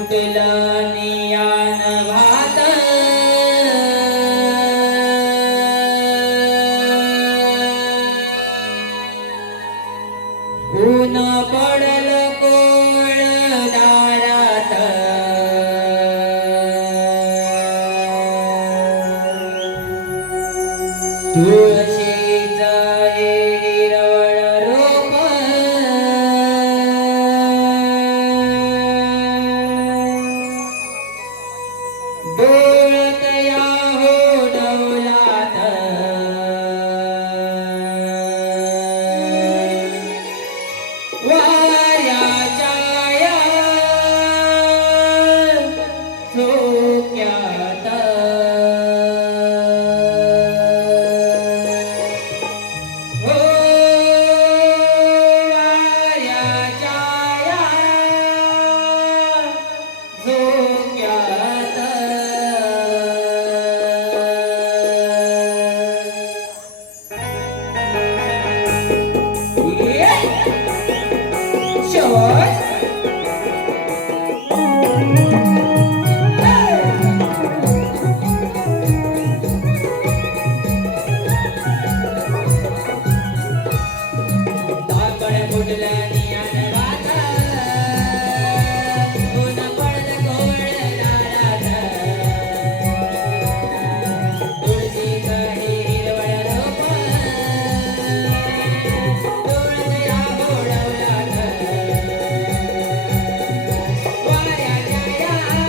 फुटला नियान भात ऊन पडल कोळ दारात तुळशीचा हिरवळ रोप डोळत या हो डौलात वाऱ्याच्या या झोक्यात हो वाऱ्याच्या या झोक्यात शेवट धाकड फुटला नियान भात ऊन पडलं कोवळ दारात तुळशीचं हिरवळ रोप डोळत या गोडवलात वाऱ्याच्या या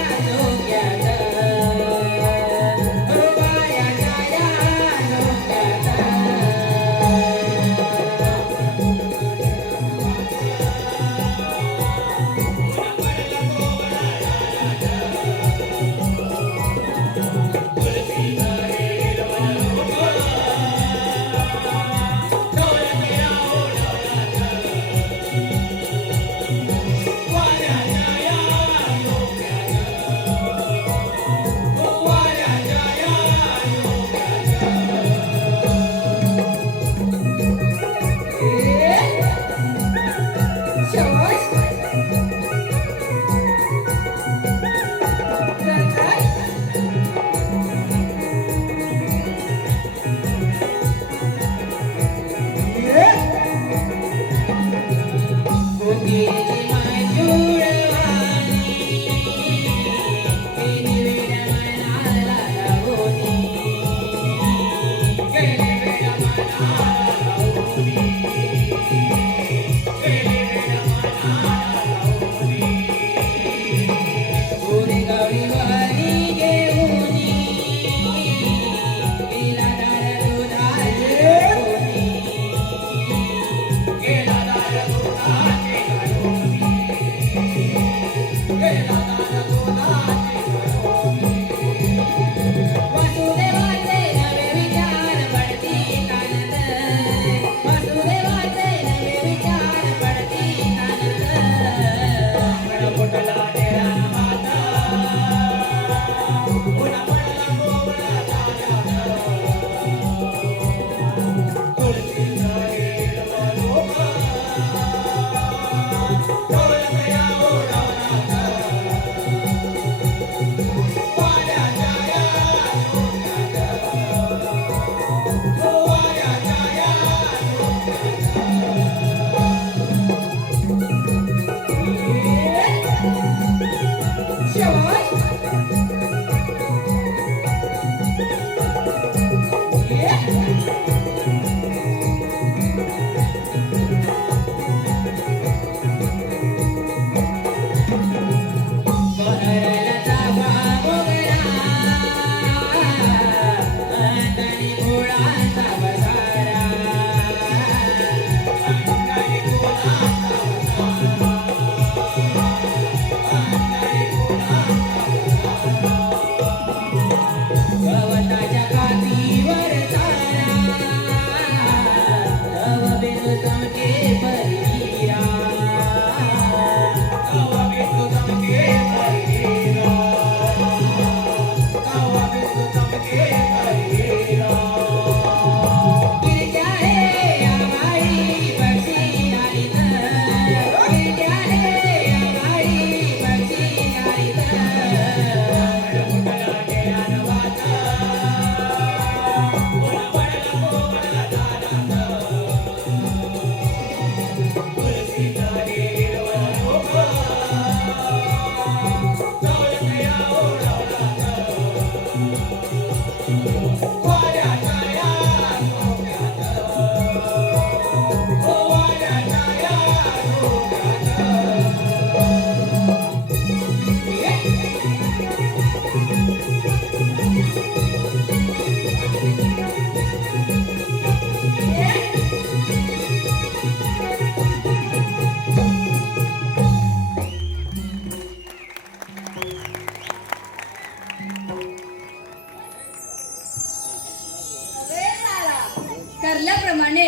प्रमाणे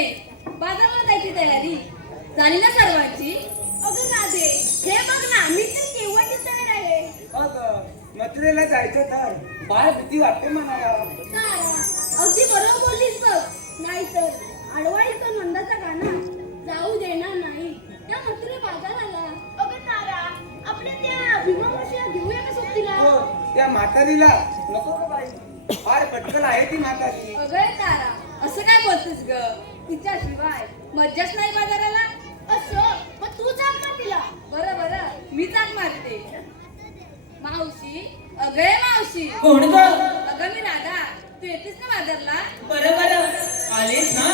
बाजाराला जायची तयारी झाली ना सर्वांची? अगं राधे, हे बघ ना, मी तर केव्हाची तयार आहे. मथुरेला जायचं तर फार भीती वाटते मनाला. तारा, अगदी बरोबर बोललीस बघ. नाहीतर आडवा तो नंदाचा गाणा जाऊ देणार नाही त्या मथुरे बाजाराला. अगं तारा, आपल्या त्या भीमावशीला घेऊया का सोबतीला? हो, त्या म्हातारीला नको का बाई, फार पटकन आहे ती म्हातारी. अगं तारा, असं काय बोलतेस ग? तिच्याशिवाय मज्जाच नाही बाजाराला. असं मग तू सांग ना तिला. बरं बरं, मी चाक मारते. मावशी, अगं मावशी. कोण ग? अगं मी राधा, तू येतेस ना बाजारला? बरं बरं आलेच ना.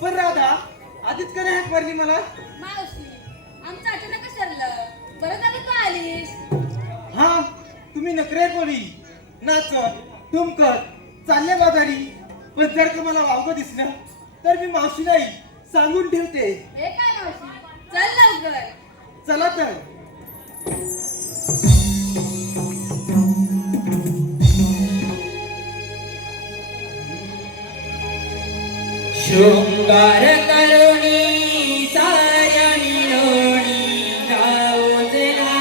पण राधा आधीच का नाही मारली मला? मावशी, आमचं अचानकच ठरलं. बरं झालं तू आलीस. हा, तुम्ही नखरे कोणी नाचत तुमकत चालले बाजारी, पण जर का मला वावगं दिसलं तर मी मावशी नाही सांगून ठेवते. हे काय मावशी, चल लवकर. चला तर. शृंगार करुणी साऱ्या मिळवणी गाऊजला.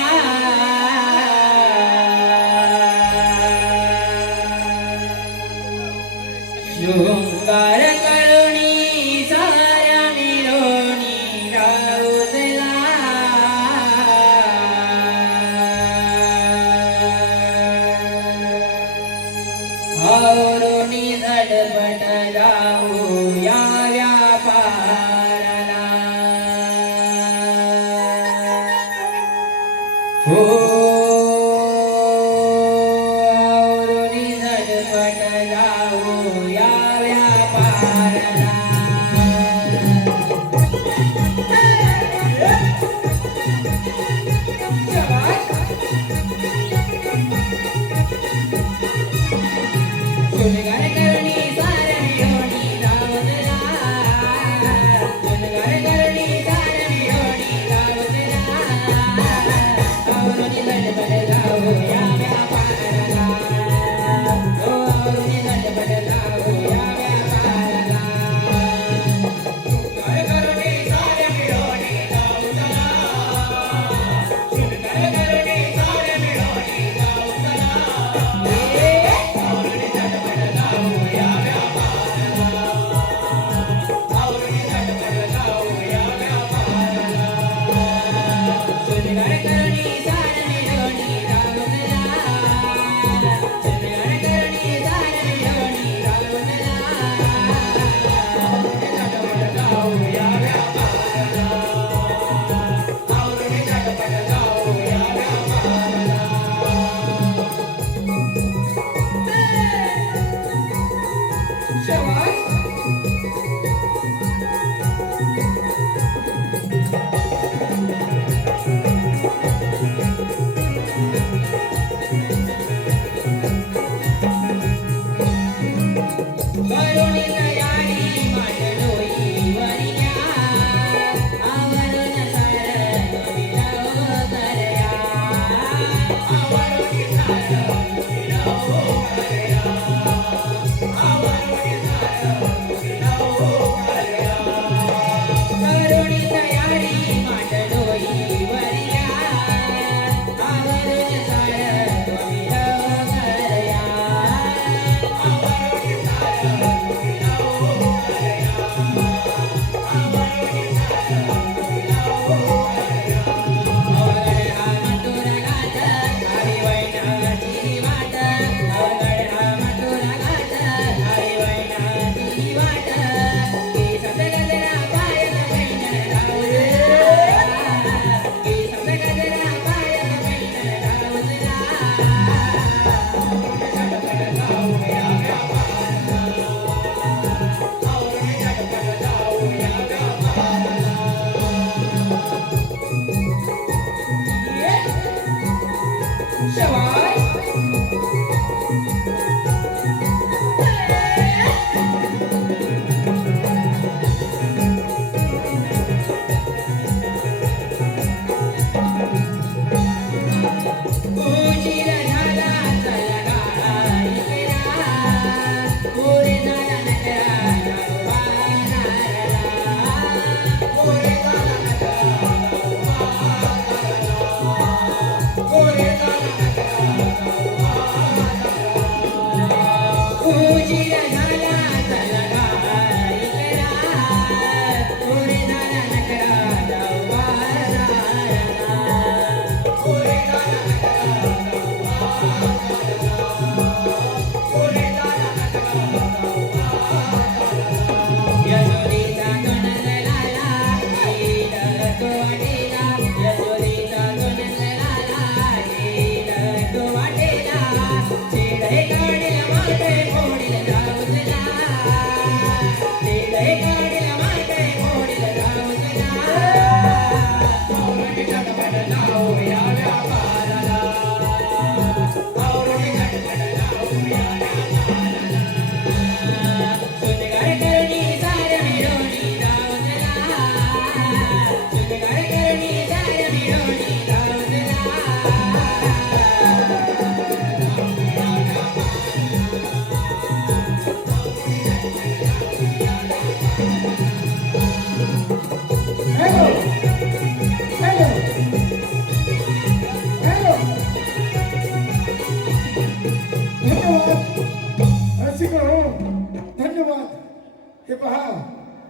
शृंगार करुणी साऱ्या मिळवणी गाऊजला. आवरुणी झटपट जाऊ या व्यापाराला. हो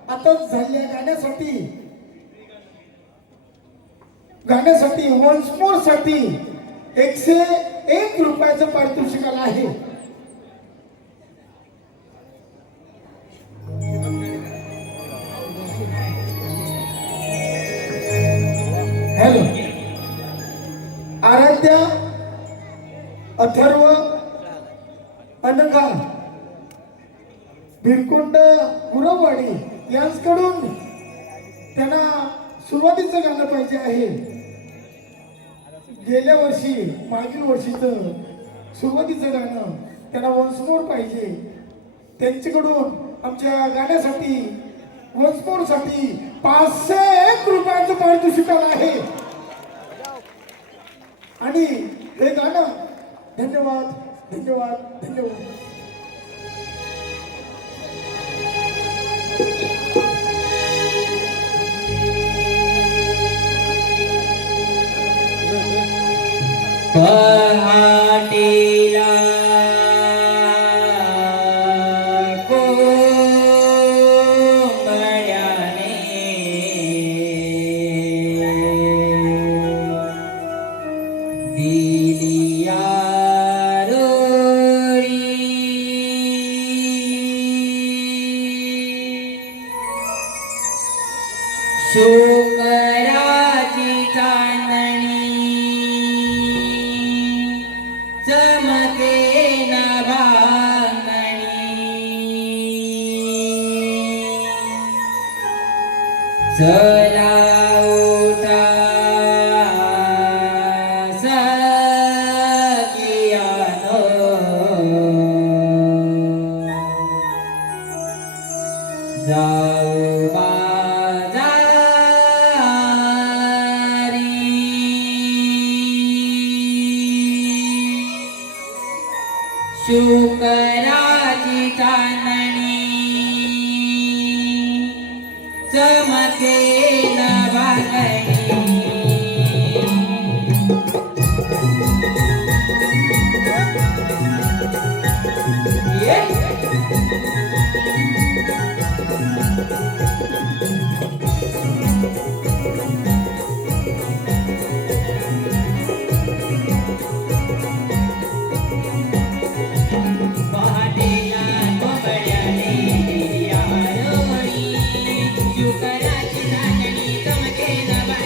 आताच झालेल्या गाण्यासाठी वन्स मोर साठी 101 रुपयाचं पारितोषिक आलं आहे. हॅलो, आराध्या, अथर्व, अनघा, भिरकुंड, गुरववाडी यांच्याकडून त्यांना सुरुवातीचं गाणं पाहिजे आहे. गेल्या वर्षी मागील वर्षीचं सुरुवातीचं गाणं त्यांना वन्स मोर पाहिजे. त्यांच्याकडून आमच्या गाण्यासाठी वन्स मोर साठी 501 रुपयाचं पारितोषिक आलं आहे. आणि हे गाणं धन्यवाद धन्यवाद धन्यवाद. पहाटेला कोंबड्याने दिलिया रोळी, शुक्राची चांदणी चमके नभांगणी, चला उठा सखियानो, जाऊ शुक्राची चांदणी चमके नभांगणी. पहाटेला कोंबड्याने दिलिया रोळी, शुक्राची चांदणी चमके नभांगणी.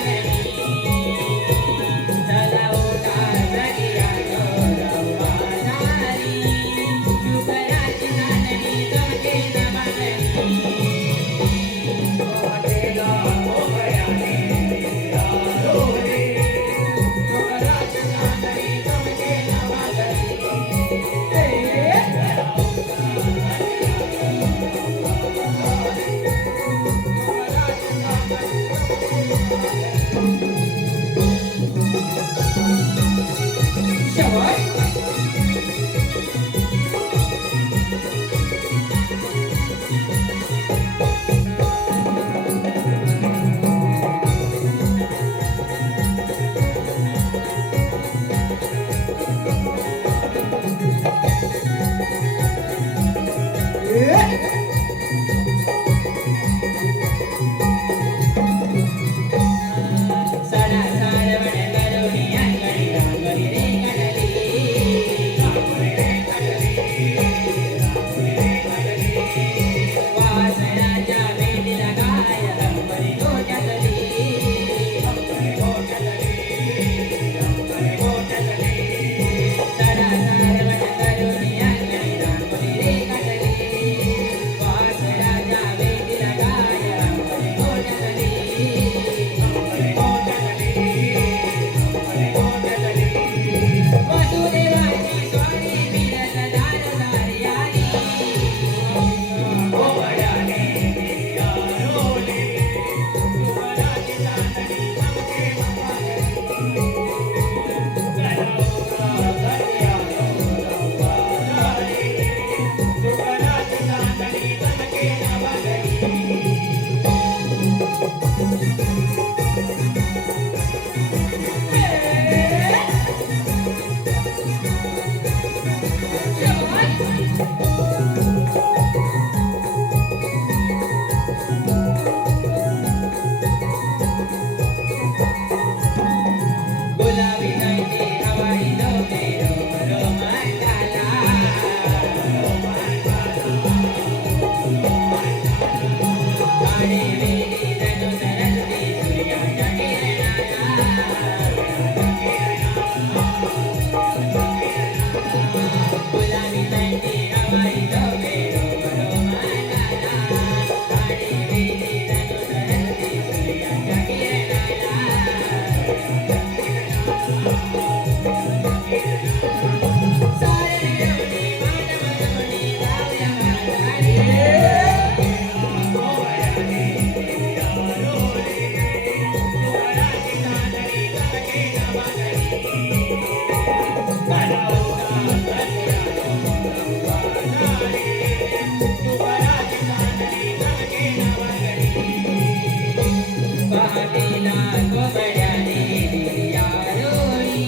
केला कोंबड्याने दिल्या रोळी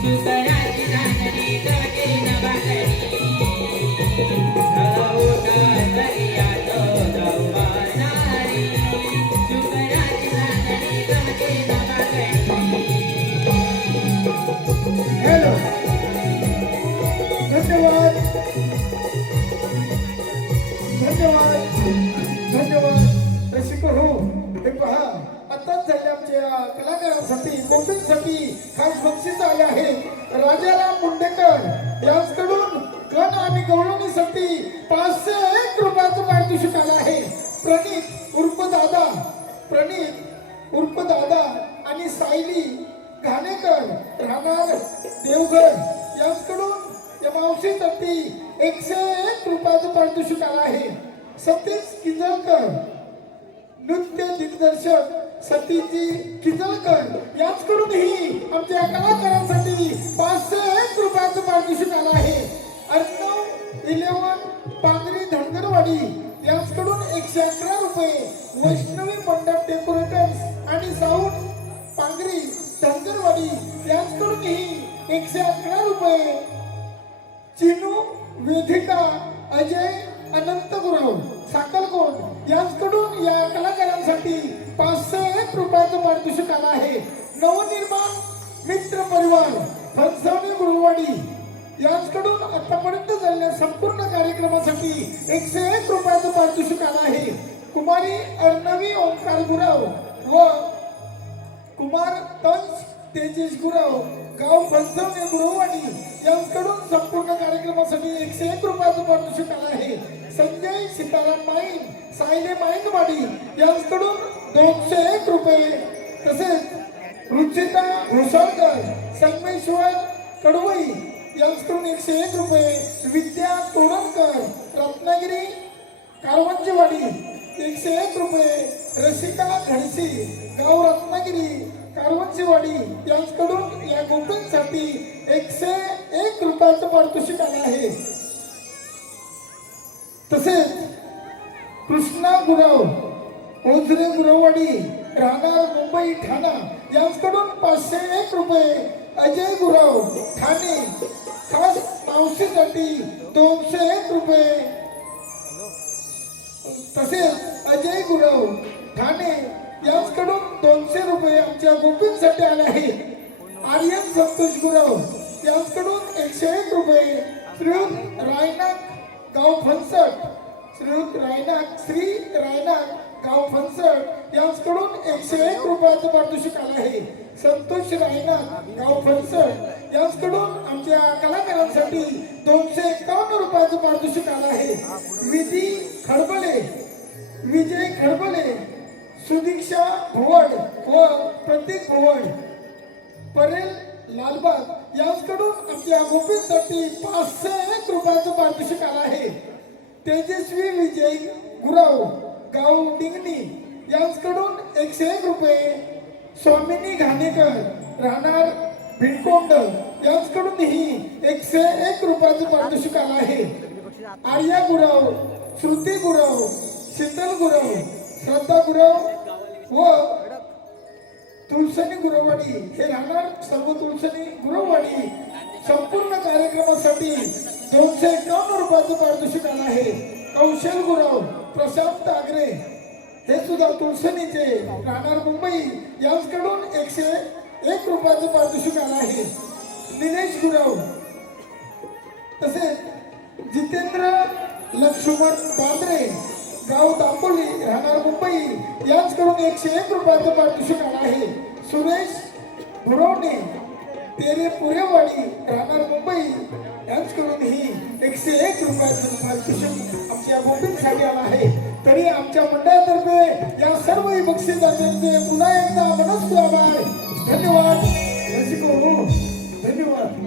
शुकराची चांदणी जळके नभाकरी जाऊटा दर्या तो जाऊ बाजारी शुकराची चांदणी जळके नभाकरी हॅलो धन्यवाद धन्यवाद धन्यवाद रसिक हो हे पहा आताच झाले आमच्या कलाकारांसाठी कौतुकासाठी खास बक्षीस आले आहे राजाराम मुंडेकर यांच्याकडून गण आणि गौरवणीसाठी 501 रुपयाचं पारितोषिक आलं आहे प्रणित उर्फ दादा आणि सायली घाणेकर राहणार देवघर यांच्याकडून या मावशीसाठी 101 रुपयाचं पारितोषिक आलं आहे सतीश किंजळकर नृत्य दिग्दर्शक सतीजी किंजळकर यांच्याकडूनही आमच्या कलाकारांसाठी 501 रुपयाचं पारितोषिक आलं आहे अर्णव 11 पांगरी धनगरवाडी यांच्याकडून 111 रुपये वैष्णवी मंडप डेकोरेटर्स आणि साऊंड पांगरी धनगरवाडी यांच्याकडूनही 111 रुपये चिनू वेदिका अजय अनंत गुरव साकलकोट यांच्याकडून या कलाकारांसाठी 501 रुपयाचं पारितोषिक आलं आहे नवनिर्माण मित्र परिवार फणसवणे गुरुवाडी यांच्याकडून आतापर्यंत झालेल्या संपूर्ण कार्यक्रमासाठी 101 रुपयाचं पारितोषिक आलं आहे कुमारी अर्णवी ओंकार गुरव व कुमार तंज तेजेश गुरव गाव फणसवणे गुरुवाडी यांच्याकडून संपूर्ण कार्यक्रमासाठी 101 रुपयाचं पारितोषिक आलं आहे संजय सीताराम माईन सायले माईनवाडी यांच्याकडून 201 रुपये तसेच रुचिता घोसाळकर संगमेश्वर कडवई यांच्याकडून 101 रुपये विद्या तोरणकर रत्नागिरी कारवंजीवाडी 101 रुपये रसिका खडसी गाव रत्नागिरी कारवंजीवाडी यांच्याकडून या गोपींसाठी 101 रुपयाचं पारितोषिक आलं आहे तसेच कृष्णा गुरव ओझरे गुरववाडी राहणार मुंबई ठाणा यांच्याकडून 501 रुपये अजय गुरव ठाणे खास मावशीसाठी 201 रुपये तसेच अजय गुरव ठाणे यांच्याकडून 200 रुपये आमच्या गोपींसाठी आले आहे आर्यन संतोष गुरव यांच्याकडून 101 रुपये श्रीयुत रायनाथ गाव फणसट श्री रायनाथ गाव फणसट यांच्याकडून 101 रुपयाचं पारितोषिक आलं आहे संतोष रायनाथ गाव फणसट यांच्याकडून आमच्या कलाकारांसाठी 251 रुपयाचं पारितोषिक आलं आहे विजय खडबले सुदीक्षा भोवड व प्रतीक भोवड परेल लालबाग यांच्याकडून आमच्या गोपींसाठी 501 रुपयाचं पारितोषिक आलं आहे तेजस्वी विजय गुरव गाव डिंगणी यांच्याकडून 101 रुपये स्वामिनी घाणेकर राहणार भिडकोंड यांच्याकडूनही 101 रुपयाचं पारितोषिक आलं आहे आर्या गुरव श्रुती गुरव शीतल गुरव श्रद्धा गुरव व तुलसनी गुरववाडी हे राहणार सर्व तुलसनी गुरववाडी संपूर्ण कार्यक्रमासाठी 251 रुपयाचं पारितोषिक आलं आहे कौशल गुरव प्रशांत आगरे हे सुद्धा तुलसनीचे राहणार मुंबई यांच्याकडून 101 रुपयाचं पारितोषिक आलं आहे निलेश गुरव तसेच जितेंद्र लक्ष्मण बांद्रे गाव दापोली राहणार मुंबई यांच्याकडून 101 रुपयाचं पारितोषिक आलं आहे सुरेश भुरवणे तेरे पुरेवाडी राहणार मुंबई यांच्याकडून ही 101 रुपयाचं पारितोषिक आमच्या गोपींसाठी आलं आहे तरी आमच्या मंडळातर्फे या सर्व बक्षीसदारांचे पुन्हा एकदा मनस्वी आभार धन्यवाद रसिको धन्यवाद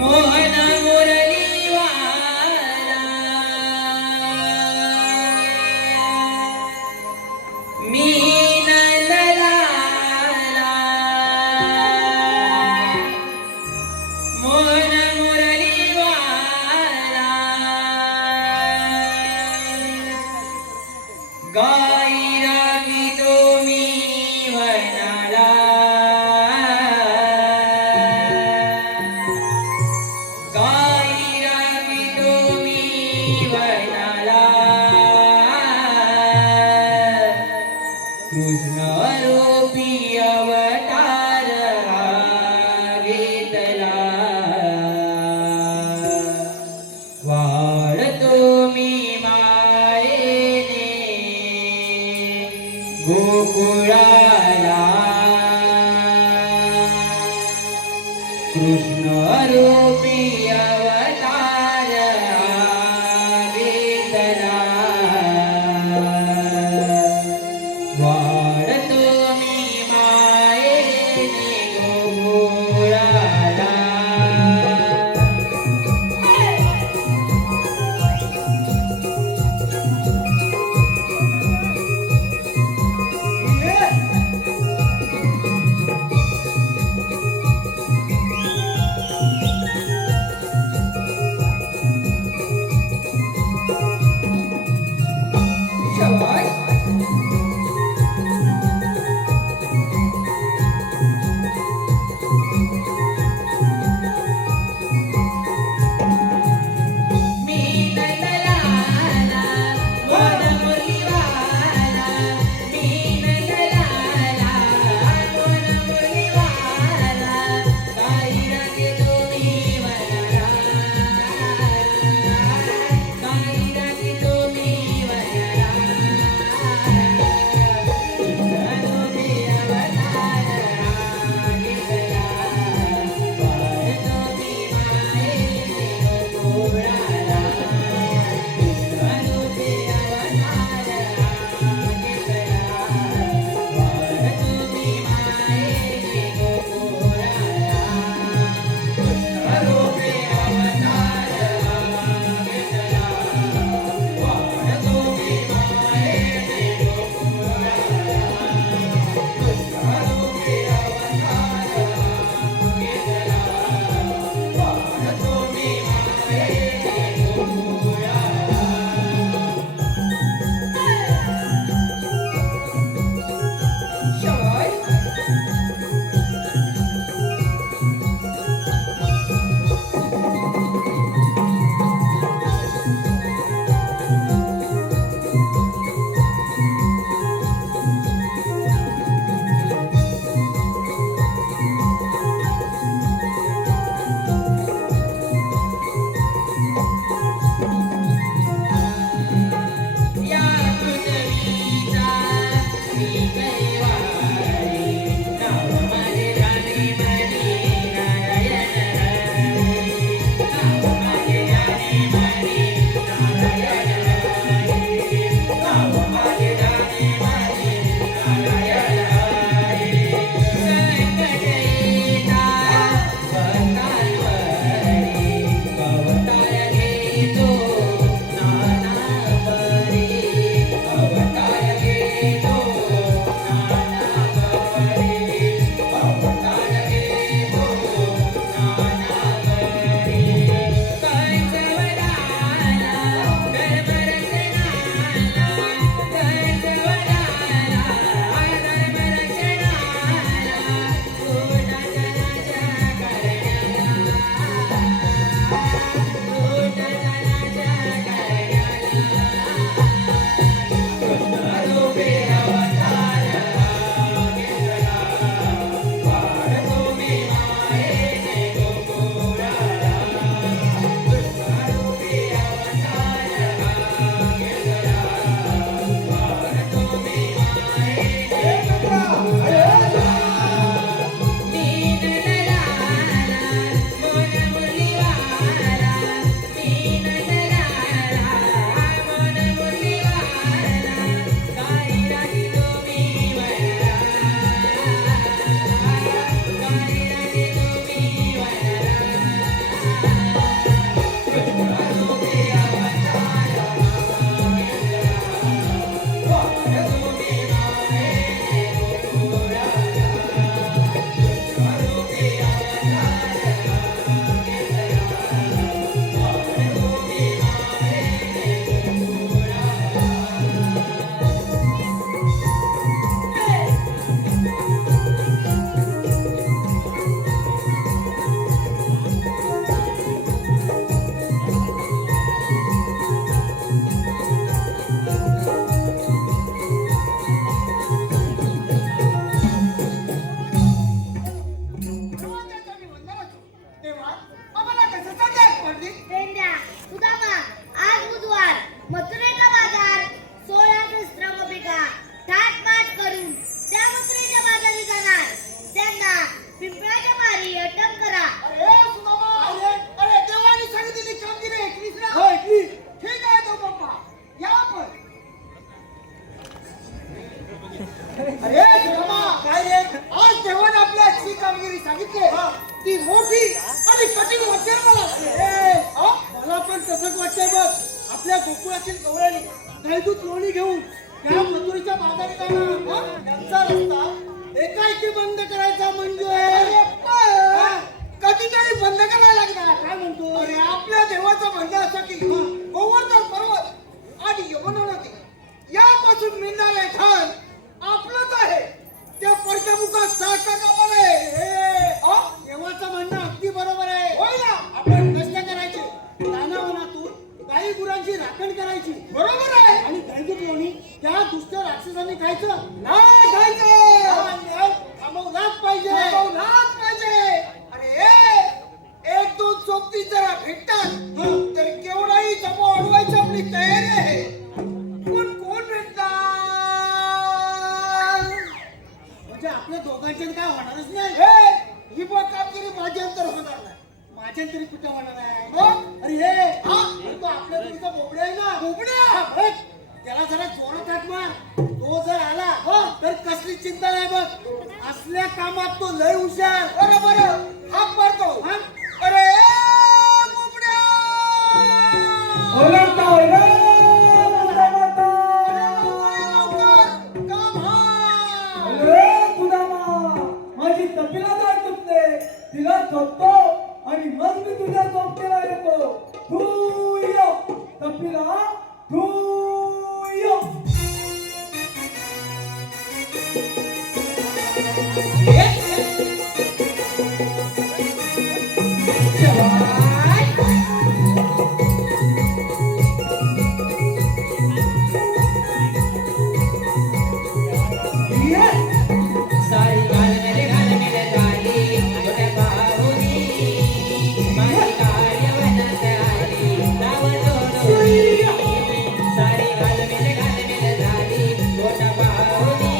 मोहन मुरलीवाला मी नंदलाला कृष्ण रूपी अवतार घेतला वाढतो मी मायेने गोकुळाला कृष्ण रूपी अवतार घेतला वाढतो मी मायेने गोकुळाला काय रे आज देवाने आपल्या जी कामगिरी सांगितली ती मोठी आणि कठीण वाटते मला. मला पण तसंच वाटतंय बघ. आपल्या गोकुळातील गवळ्याने दहीदूत लोणी घेऊन त्या मथुरेच्या बाजारी जाणार. त्यांचा रस्ता एकाएकी बंद करायचा म्हणजे कधीतरी बंद करायला लागणार. काय म्हणतो? अरे आपल्या देवाचं म्हणणं असं की गोवर्धन पर्वत आणि यमुना नदी यापासून मिळणारे धन आपलंच आहे. त्या परचमुखात 60% आहे. देवाचं म्हणणं अगदी बरोबर आहे. होय ना. आपण कष्ट करायचे, दानावनातून गाई गुरांची राखण करायची. बरोबर आहे. आणि दहीदूत लोणी त्या दुष्ट राक्षसांनी खायचं नाही. खायचं थांबवलाच पाहिजे. अरे एक दोन सोबती जरा भेटतात तर केवढाही जमा अडवायची आपली तयारी आहे. पण कोण भेटतात म्हणजे आपल्या दोघांचे काय होणारच नाही. ही बघ कामगिरी माझ्यानंतर होणार नाही. माझ्यानंतरी कुठं होणार आहे? अरे हे तो आपल्या तुझा बोबड्या आहे ना. बोबड्या त्याला जरा जोरात हात मार. तो जर आला तर कसली चिंता नाही बघ. असल्या कामात तो लय हुशार. बरोबर हात मारतो. अरे बोबड्या माझी तपिला काय चुकते तिला झोपतो आणि मग मी तुझ्या झोपतेला येतो. तू ये तपिला तू ये. सारी घालमेल झाली मोठ्या बाहुनी माझी कार्यवनात आली नाव जोडून. सारी घालमेल झाली मोठ्या बाहुनी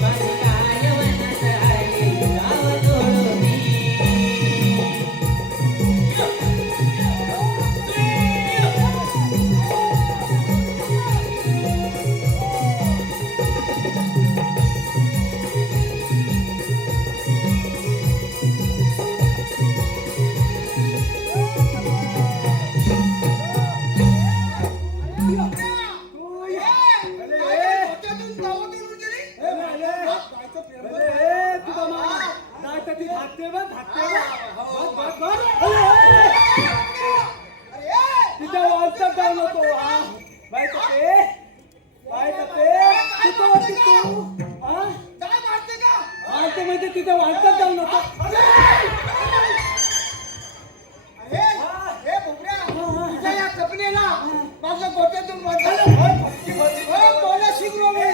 माझी कार्यवनात आली नाव जोडून. तिथे वाटतात जाऊ नको. तुझ्या या कपनेला माझ्या गोट्यातून बोला शिकलो मी.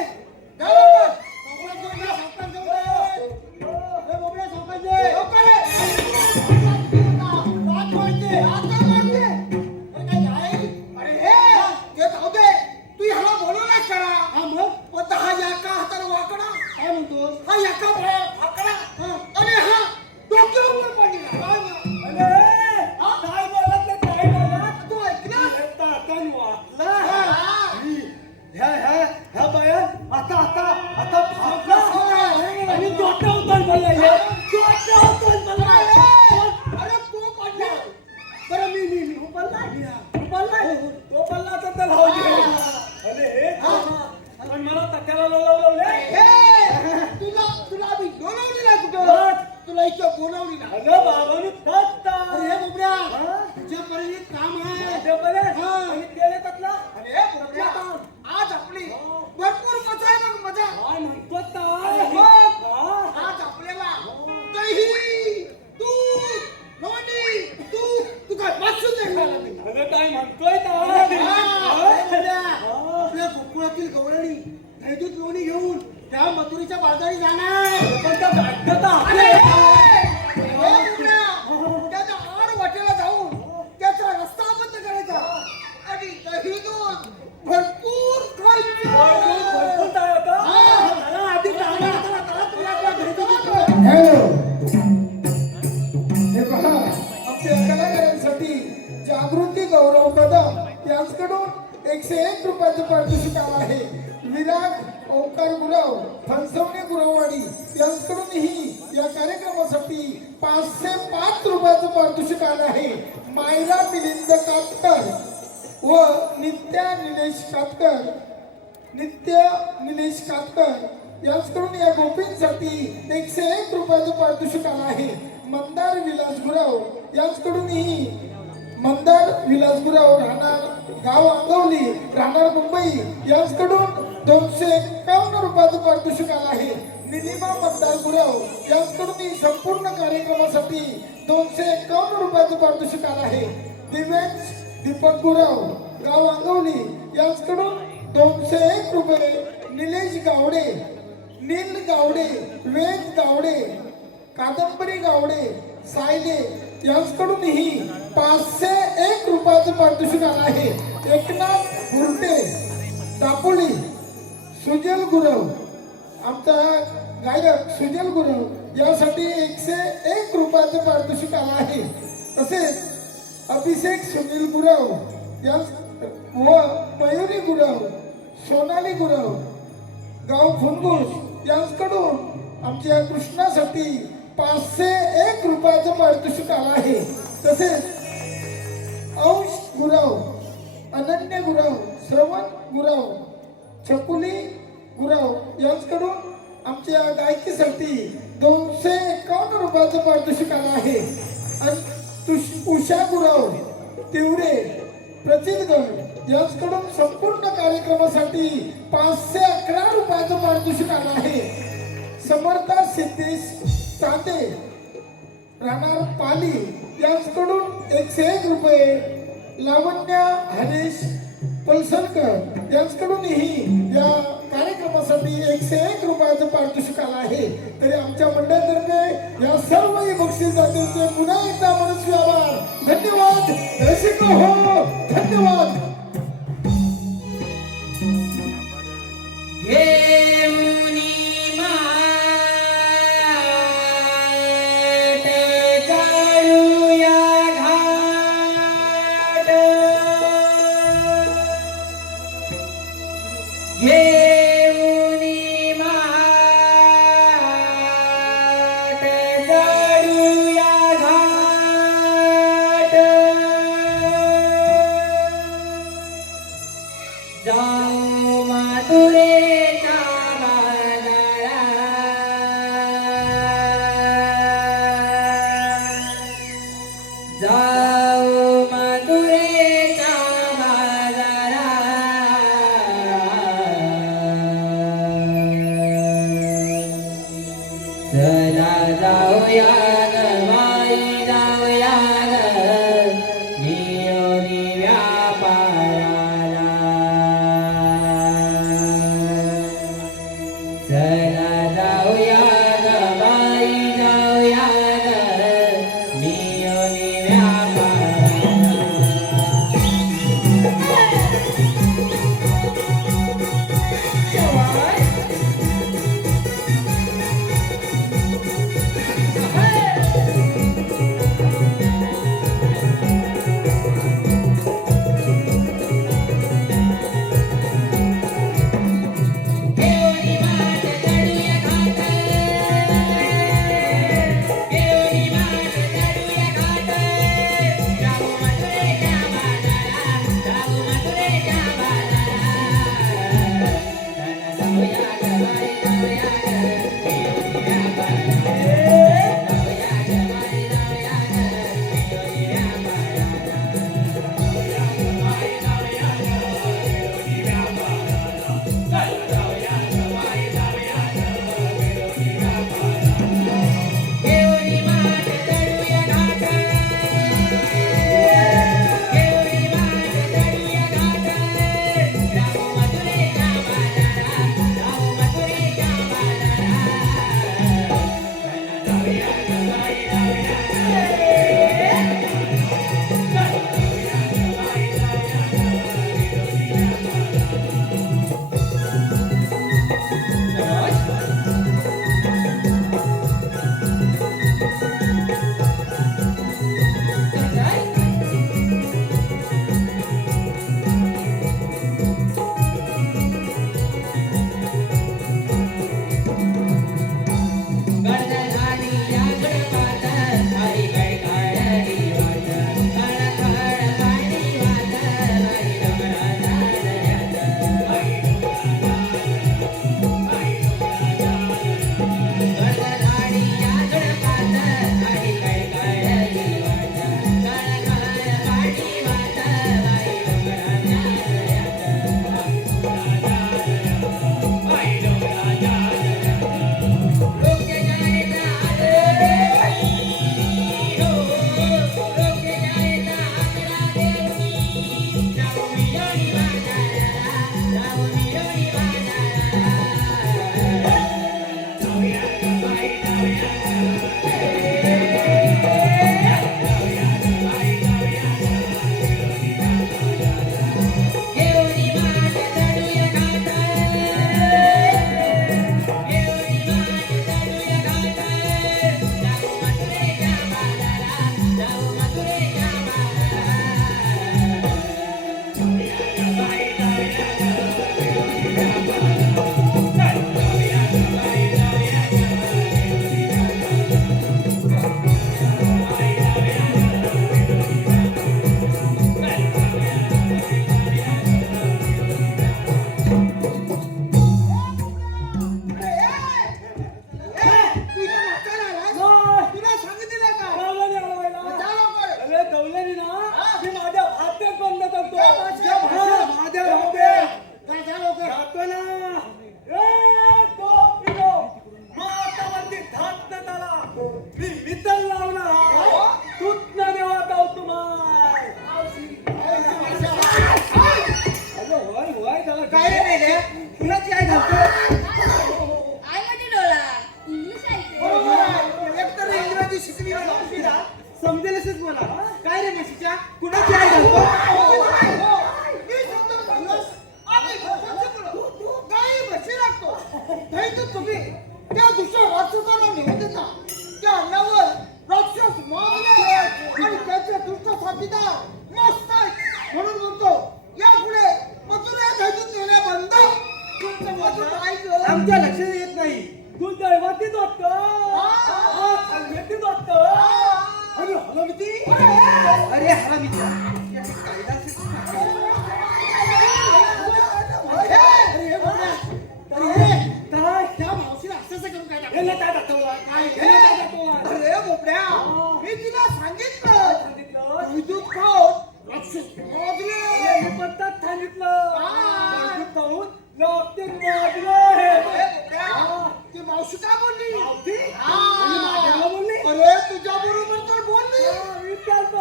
म्हणतोस? हा एका पायात आकडा आणि हा डोक्यावर पडला. अरे काय बोलत नाही, काय बोलत तू ऐकलं? ताकण वाटला हा. ह्या बाया आता भागला आणि डोक्या उतर बोलला डोक्या उतर बोलला अरे तू पडला. बरं मी तू पडला तर त्याला हाव घे. अरे पण मला तक्याला लावले तुला आम्ही बोलावली ना कुठं? तुला इथं बोलावली ना. अगं बाबांनी दत्ता अरे बुबड्या, तुझ्यापर्यंत काम आहे. आणि केले त्यातला अरे बुबड्या, आज आपली भरपूर मजा आहे बघ, मजा. काय म्हणतो आज आपल्याला दही, दूध, लोणी, तू काय पाचशे देणार नाही. अगं काय म्हणतोय आपल्या गोकुळातील गवळणी दहीदूध लोणी घेऊन त्या मथुरेच्या बाजारी जाणार. त्याच्या आड वाटेला जाऊन त्याचा रस्ता बंद करायचा आणि दहीदूध भरपूर हॅलो, हे पहा, आमच्या कलाकारांसाठी जागृती गौरव कदम यांच्याकडून 101 रुपयाचं पारितोषिक आलं आहे. विराट ओंकार गुरव, फणसवणे गुरववाडी यांच्याकडूनही या कार्यक्रमासाठी 505 रुपयाचं पारितोषिक आलं आहे. मायरा मिलिंद कातकर व नित्या निलेश कातकर यांच्याकडून या गोपींसाठी 101 रुपयाचं पारितोषिक आलं आहे. मंदार विलास गुरव यांच्याकडूनही राहणार गाव आंगवली, राहणार मुंबई यांच्याकडून 251 रुपयाचं पारितोषिक आलं आहे. निलिमा मंदार गुरव यांच्याकडूनही संपूर्ण कार्यक्रमासाठी 251 रुपयाचं पारितोषिक आलं आहे. दिव्यांश दीपक गुरव गाव आंगवली यांच्याकडून 201 रुपये. निलेश गावडे, नील गावडे, वेद गावडे, कादंबरी गावडे, सायले यांच्याकडूनही 501 रुपयाचं पारितोषिक आलं आहे. एकनाथ गुरटे, दापोली, सुजल गुरव, आमचा गायक सुजल गुरव यासाठी 101 रुपयाचं पारितोषिक आलं आहे. तसेच अभिषेक सुनील गुरव व मयुरी गुरव, सोनाली गुरव गाव फुनगुस यांच्याकडून आमच्या कृष्णासाठी 501 रुपयाचं पारितोषिक आलं आहे. तसेच अंश गुरव, अनन्य गुरव, श्रवण गुरव, छकुली गुरव यांच्याकडून आमच्या गायकीसाठी 251 रुपयाचं पारितोषिक आलं आहे. आणि उषा गुरव तिवरे, प्रचितगड यांच्याकडून संपूर्ण कार्यक्रमासाठी 511 रुपयाचं पारितोषिक आलं आहे. समर्था सिद्धेश चांदे, राहणार पाली यांच्याकडून 101 रुपये. लावण्या हरीश पलसलकर यांच्याकडूनही या कार्यक्रमासाठी 101 रुपयाचं पारितोषिक आलं आहे. तरी आमच्या मंडळातर्फे या सर्वही बक्षीस दात्यांचे पुन्हा एकदा मनस्वी आभार. धन्यवाद रसिक हो, धन्यवाद. घेऊनी माठ जाळूया घाट. घेऊनी माठ जाळूया घाट. जाऊ मथुरेच्या बाजारात. जाऊ मथुरेच्या बाजारात. चला जाऊया ग बाई, जाऊया ग नियोनी व्यापाराला. चला जाऊया ग बाई, जाऊया ग नियोनी व्यापाराला. शेवट नाही तर तुम्ही त्या दुसऱ्या राक्षसाला नेऊन देता त्या अन्नावर राक्षस मारले आणि त्याचे दुष्ट साथीदार मस्त आहेत म्हणून म्हणतो यापुढे मथुरेत हजून नेणे बंद. तुमचं मथुरा ऐकलं आमच्या लक्षात येत नाही. तू दैवातीच वाटतं सांगतीच वाटतं अरे हलमती अरे हरामीचा कायदा असेल. काय त्या मावशीला असं करून काय टाकलं? याला काय दाखवला काय याला काय दाखवला अरे बोबड्या मी तिला सांगितलं सांगितलं विद्युत खाऊन राक्षस माजले. मी पत्तात सांगितलं हा. दूध खाऊन लोकते माजले ती मावशी काय बोलली मावशी? हा. आणि माझ्याला बोलली? अरे तुझ्या बरोबर तर बोलली विचारतो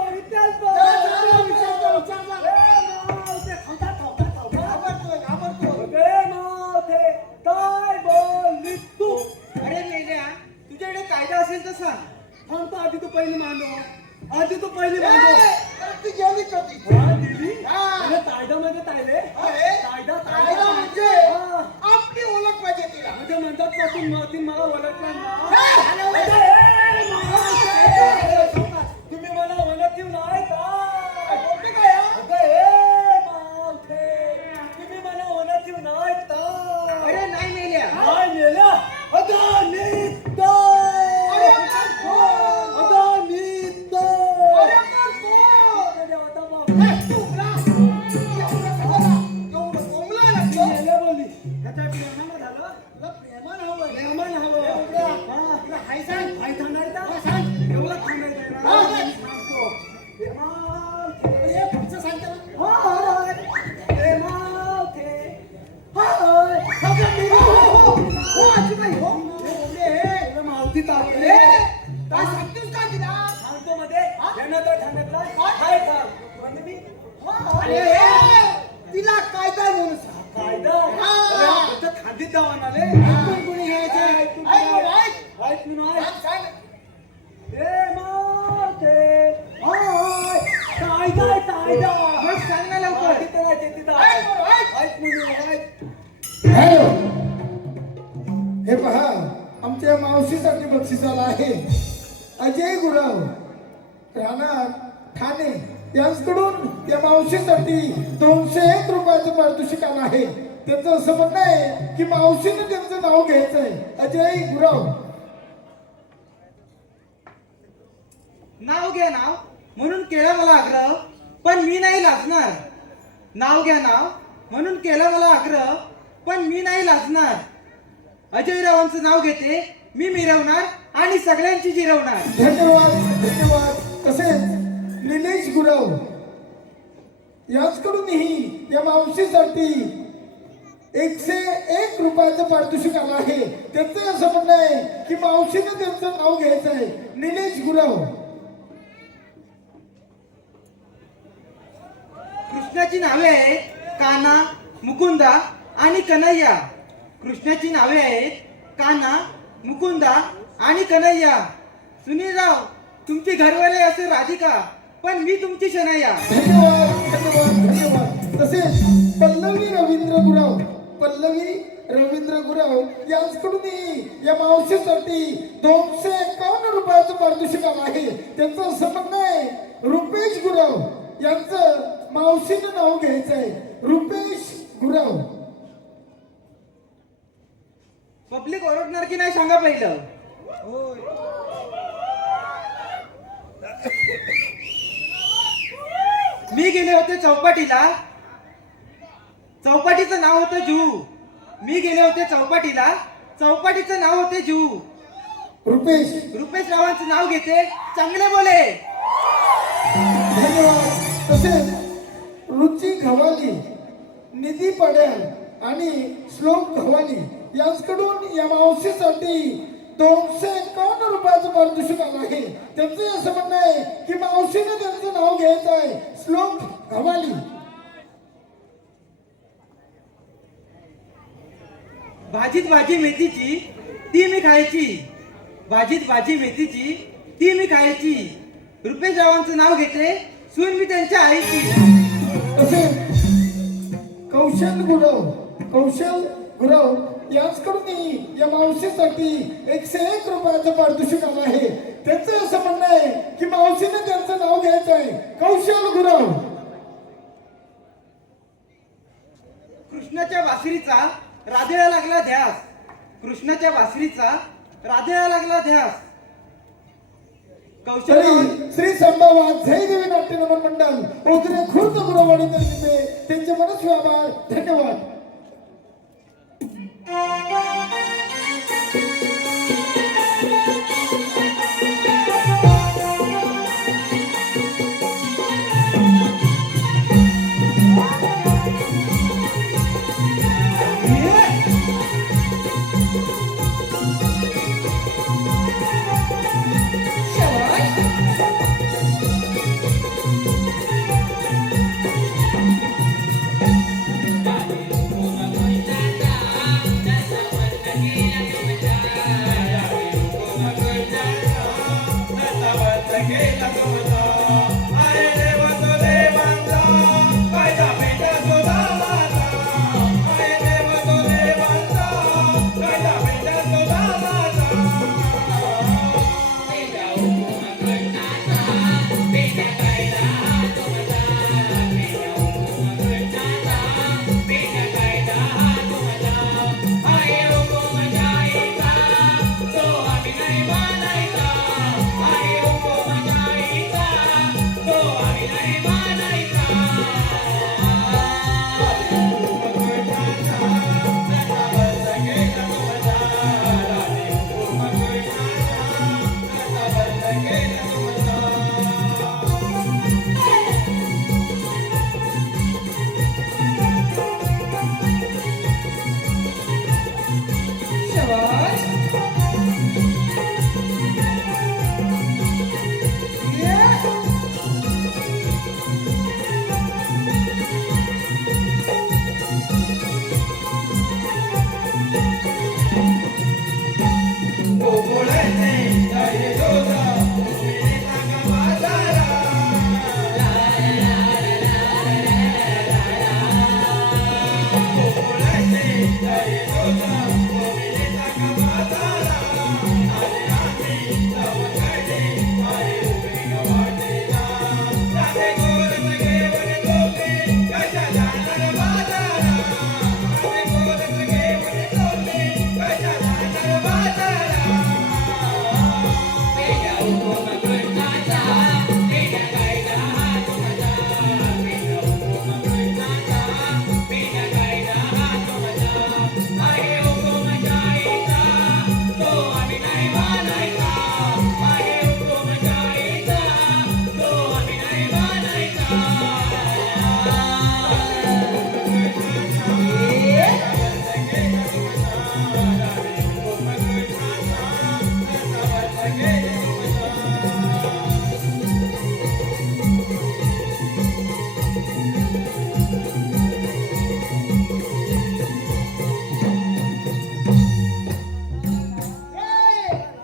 काय बोलली तू अरे मेल्या तुझ्याकडे कायदा असेल तर सांग. सांगतो आधी तू पहिली मांडव आधी तू पहिली ए, मांडव अरे ती गेली कधी दिली हा. अरे कायदा म्हणजे तायले अरे, कायदा कायदा म्हणजे हा. आपली ओळख पाहिजे तिला म्हणजे म्हणतात पासून मावतीन मला ओळखलं ना हे, तुम्ही मला ओळखीव नाही का बोलते काय हा? अगं हे मावथे तुम्ही मला ओळखीव नाही का अरे नाही मेल्या. काय मेल्या अगं नित्त अरे पण कोण? अगं नित्त अरे पण कोण? अरे होता बाबा. ए, तू उघडा. एवढं सगळं, एवढं कोंबलं लागतं. मेल्या बोलली त्याच्या प्रेमानं झालं तुला प्रेमानं हवंय. प्रेमानं हवं हा. तुला हाय सांग. काय सांगायचं हा, सांग. एवढं सांगायचं हा, ना सांग. सांगतो अरे, हे पुढचं सांगते ना. हाय हाय अगं, मी हो, हो, हो. हो, आजीबाई, हो. हे बोलले, हे. मावती ए, तापले काय सांगतेस का तिला? सांगतो मध्ये यानं तर सांगितलं काय थांब म्हणजे मी अरे, हे, तिला काय काय म्हणून सांग. कायदा हा. अरे, फक्त खांदीत जाऊन आले ऐकून कोणी घ्यायचं? ऐकून ऐक, कोणी? ऐक. ऐक मी नाही सांग, सांग. मावते हाय कायदा कायदा मग सांग ना लवकर. तिथं नाही ते तिथं ऐक, ऐक. ऐक म्हणून ऐक हॅलो हे पहा आमच्या मावशीसाठी बक्षीस आला आहे. अजय गुराव राहणार ठाणे यांच्याकडून त्या मावशीसाठी 201 रुपयाचं पारितोषिक आलं आहे. त्यांचं असं म्हणणं आहे की मावशीनं त्यांचं नाव घ्यायचं आहे. अजय गुराव नाव घ्या नाव म्हणून केला मला आग्रह पण मी नाही लाजणार. नाव घ्या नाव म्हणून केला मला आग्रह पण मी नाही लाजणार. अजयरावांचं नाव घेते मी मिरवणार आणि सगळ्यांची जिरवणार. धन्यवाद. तसेच निलेश गुराव यांच्याकडूनही या मावशीसाठी 101 रुपयाचं पारितोषिक आलं आहे. त्यांचं असं म्हणणं आहे की मावशीनं त्यांचं नाव घ्यायचं आहे. निलेश गुराव कृष्णाची नावे आहेत काना, मुकुंदा आणि कन्हैया. कृष्णाची नावे आहेत काना, मुकुंदा आणि कन्हैया. सुनीलराव तुमची घरवाले असे राधिका पण मी तुमची शनैया. धन्यवाद. तसेच पल्लवी रवींद्र गुराव यांच्याकडूनही या मावशीसाठी 251 रुपयाचं पारितोषिक आलं आहे. त्यांचं असं म्हणणं आहे रुपेश गुराव यांचं मावशीनं नाव घ्यायचं आहे. रुपेश गुराव पब्लिक ओरडणार की नाही सांगा पहिलं. मी गेले होते चौपाटीला. चौपाटीचं नाव होतं जू. मी गेले होते चौपाटीला. चौपाटीचं नाव होते जू. रुपेश रुपेश रावांचं नाव घेते चांगले बोले. धन्यवाद. तसेच रुची घवाली, निधी पड्याल आणि श्लोक घवाली यांच्याकडून या मावशीसाठी 251 रुपयाचं पारितोषिक आलं आहे. त्यांचं असं म्हणणं आहे की मावशीनं त्यांचं नाव घ्यायचं आहे. श्लोक घवाली भाजीत भाजी मेथीची ती मी खायची. भाजीत भाजी मेथीची ती मी खायची. रुपेश रावांचं नाव घेते सून मी त्यांच्या आईची. तसेच कौशल गुरव यांच्याकडूनही या मावशीसाठी 101 रुपयाचं पारितोषिक आलं आहे. त्यांचं असं म्हणणं आहे की मावशीने त्यांचं नाव घ्यायचं आहे, कौशल गुरव. कृष्णाच्या बासरीचा राधेला लागला ध्यास. कृष्णाच्या बासरीचा राधेला लागला ध्यास. कौशल तरी श्री संभावात जय देवी नाट्य नमन मंडळ ओझरे खुर्द गुरवाडी तर्फे त्यांचे मनस्वी आभार. धन्यवाद.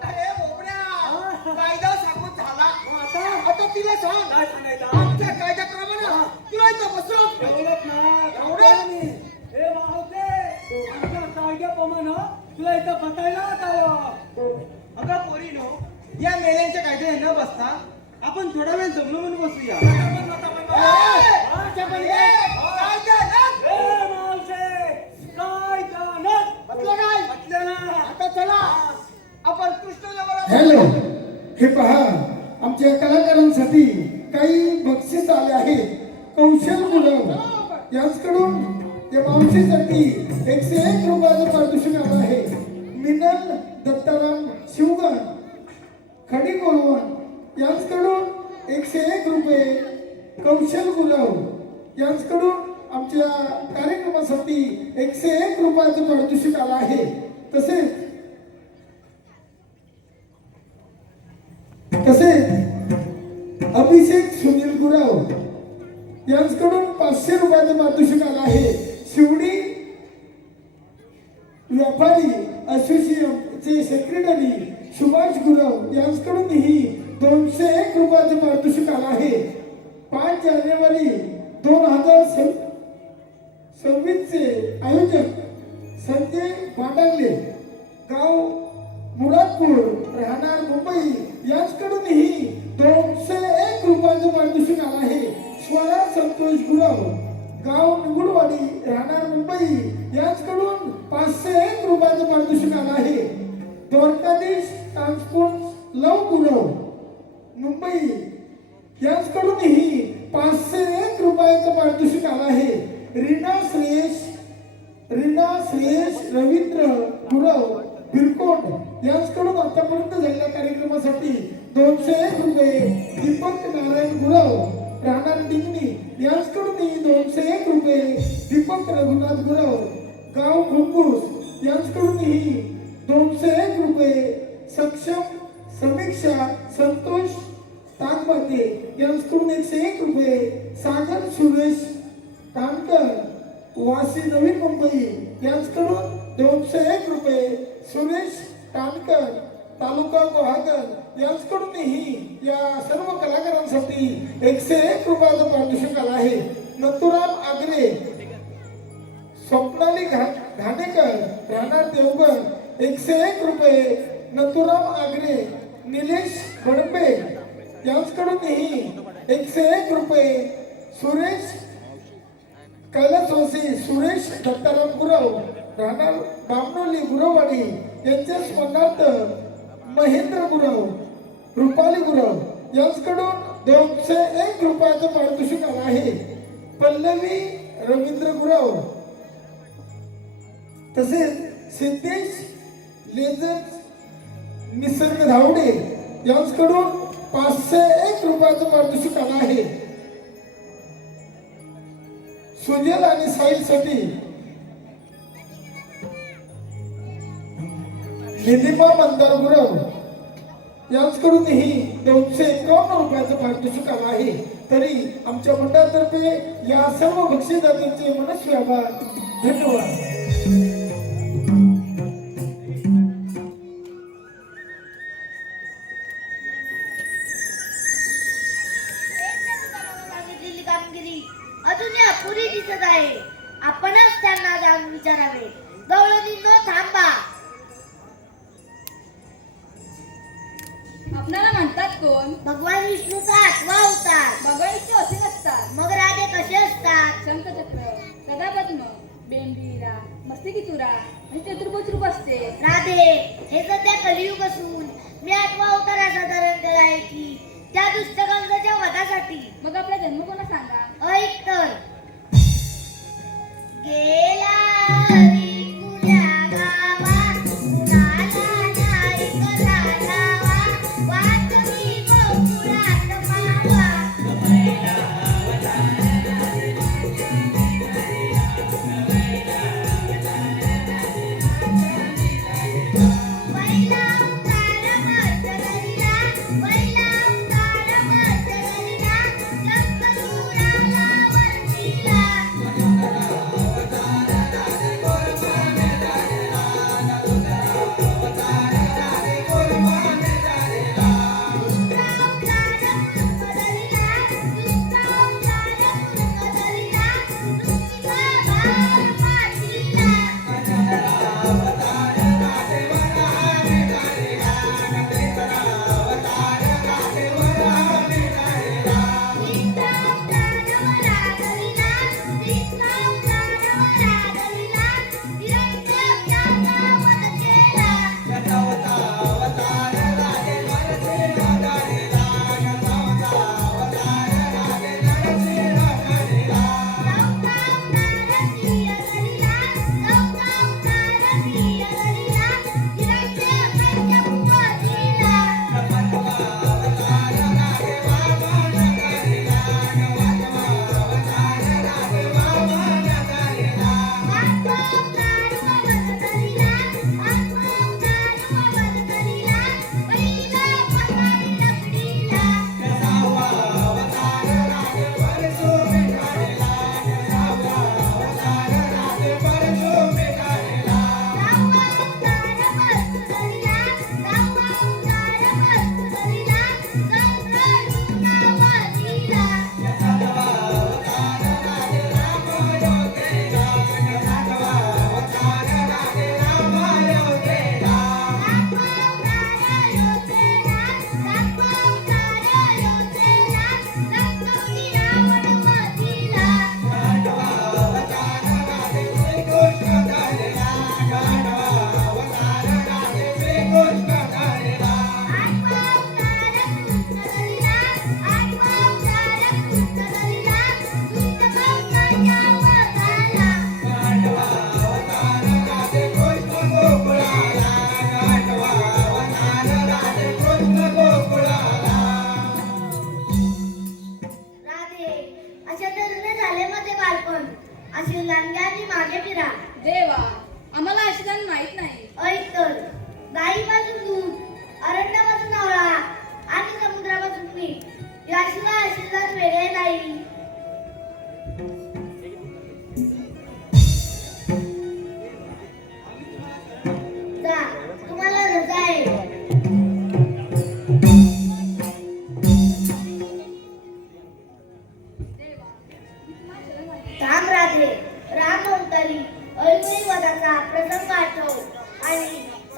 अरे बोबड्या, कायदा सांगून झाला. आता तिला सांग, काय सांगायचं? आमच्या कायद्याप्रमाणे तुला इथं बसवत नाही. एवढंच ना. एवढं? हे मावते, आमच्या कायद्याप्रमाणे तुला इथं बसायला आलं. अगं पोरीनो, या मेल्यांच्या कायदे न बसता आपण थोडा वेळ जमलो म्हणून बसूया. आमच्या पण हे कायदा ना. ए मावशे, काय जाणत? बसलं काय? म्हटलं ना. आता चला आपण कृष्णाला बरोबर हॅलो, हे पहा आमच्या कलाकारांसाठी काही बक्षीस आले आहेत. कौशल गुरव यांच्याकडून या मावशीसाठी 101 रुपयाचं पारितोषिक आलं आहे. मिनल दत्ताराम शिवगण खडी गोलवण यांच्याकडून 101 रुपये. कौशल गुरव यांच्याकडून आमच्या कार्यक्रमासाठी 101 रुपयाचं पारितोषिक आलं आहे. तसेच अभिषेक सुनील गुरव यांच्याकडून 500 रुपयाचं पारितोषिक आलं आहे. शिवडी व्यापारी असोसिएशनचे सेक्रेटरी सुभाष गुरव यांच्याकडूनही 201 रुपयाचं पारितोषिक आलं आहे. 5 जानेवारी 2026 चे आयोजक संजय भांडारले गाव मुरादपूर राहणार मुंबई यांच्याकडूनही 201 रुपयाचं पारितोषिक आलं आहे. स्वरा संतोष गुरव गाव निगुडवाडी राहणार मुंबई यांच्याकडून 501 रुपयाचं पारितोषिक आलं आहे. द्वारकाधीश ट्रान्सपोर्ट लव गुरव मुंबई यांच्याकडूनही 501 रुपयाचं पारितोषिक आलं आहे. रीना श्रेयश रवींद्र गुरव बिरकोट यांच्याकडून आतापर्यंत झालेल्या कार्यक्रमासाठी 201 रुपये. दीपक नारायण गुरव राहणार डिंगणी यांच्याकडूनही 201 रुपये. दीपक रघुनाथ गुरव गाव खुंबूस यांच्याकडूनही 201 रुपये. सक्षम समीक्षा संतोष ताकबाते यांच्याकडून 101 रुपये. सागर सुरेश कानकर वासी नवीन मुंबई यांच्याकडून 201 रुपये. सुरेश कानकर तालुका गुहागर यांच्याकडूनही या सर्व कलाकारांसाठी 101 रुपयाचं पारितोषिक आलं आहे. नथुराम आगरे स्वप्नाली घाणेकर राहणार देवगड 101 रुपये. नथुराम आगरे निलेश बडपे यांच्याकडूनही 101 रुपये. सुरेश कैलासवासी सुरेश दत्ताराम गुरव राहणार बामणोली गुरववाडी यांच्या स्मरणार्थ महेंद्र गुरव रुपाली गुरव यांच्याकडून 201 रुपयाचं पारितोषिक आलं आहे. पल्लवी रवींद्र गुरव तसेच सिद्धेश लेजर निसर्ग धावडे यांच्याकडून 501 रुपयाचं पारितोषिक आलं आहे. सुजल आणि साहिल साठी निलिमा मंदार गुरव यांच्याकडूनही 251 रुपयाचं पारितोषिक आलं आहे. तरी आमच्या मंडळातर्फे या सर्व बक्षीसदात्यांचे मनस्वी आभार. धन्यवाद. सांगितलेली कामगिरी अजूनही अपुरी दिसत आहे. आपणच त्यांना जाऊन विचारावे. गवळणींनो थांबा. आपणाला म्हणतात कोण? भगवान विष्णूचा 8वा अवतार. भगवान विष्णू असे नसतात. मग राधे कसे असतात? शंखचक्र, गदापद्म, बेंबीरा, मस्तिकीतुरा आणि चतुर्भुज रूप असते. राधे हे सध्या कलियुग असून मी 8वा अवताराचा धारण केला आहे की त्या दुष्ट कंसाच्या वधासाठी. मग आपला जन्म कोणा सांगा? ऐक तर. गेला हरी तुझ्या गावा, कुणाला नाही कलावा, वाटवी गोकुळात मावा. पहिला अवतार मर्द घरीला, पहिला अवतार मर्द घरीला, लंबसुराला वरतीला.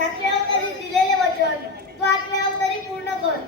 सातव्या अवतारी दिलेले वचन तू आठव्या अवतारी पूर्ण कर.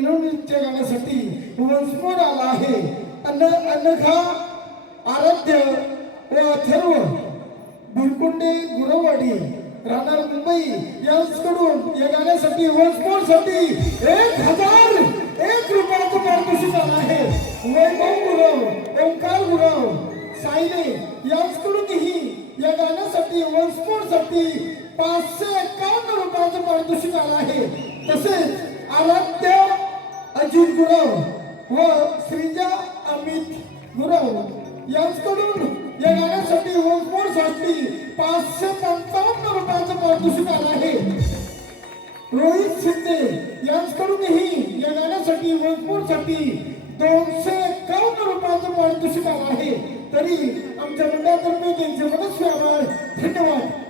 नृत्य गाण्यासाठी वंशमोर आला आहे. अनघा आराध्य व अथर्व बुरकुंडे गुरवाडी राहणार मुंबई यांच्याकडून या गाण्यासाठी वंशमोर साठी 1001 रुपयाचं पारितोषिक आलं आहे. वैभव गुरव, ओंकार गुरव, साईने यांच्याकडूनही या गाण्यासाठी वंशमोर साठी 551 रुपयाचं पारितोषिक आलं आहे. तसेच आराध्य अजित गुरव व श्रीजा अमित गुरव यांच्याकडून या गाण्यासाठी वंशमोर साठी 555 रुपयाचं पारितोषिक आलं आहे. रोहित शिंदे यांच्याकडूनही या गाण्यासाठी वंशमोर साठी 251 रुपयाचं पारितोषिक आलं आहे. तरी आमच्या मंडळातर्फे त्यांचे मनस्वी आभार. धन्यवाद.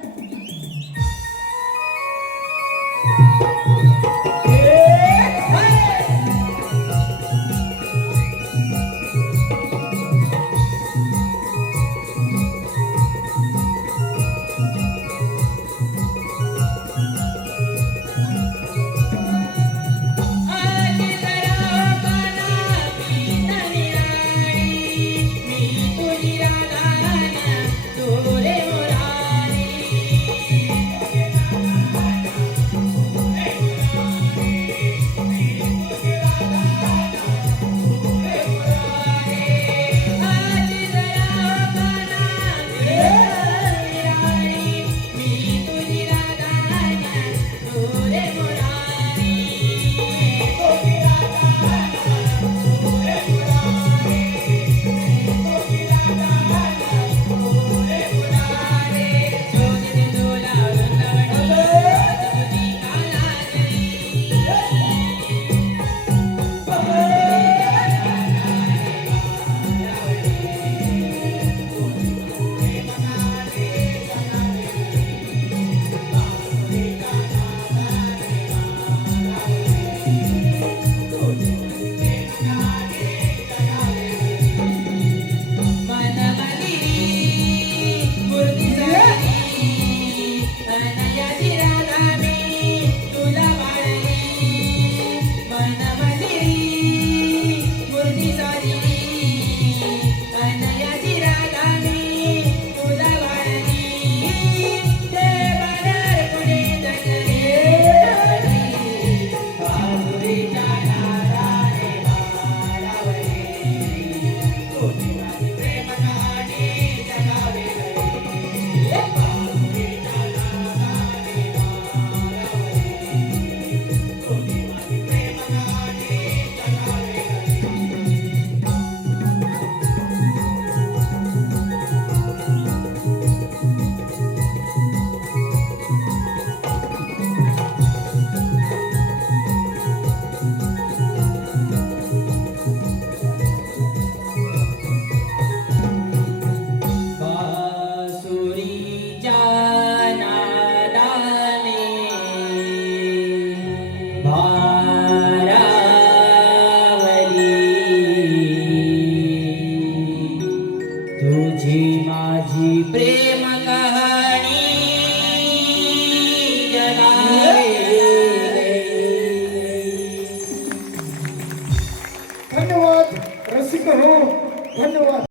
माझी प्रेम कहाणी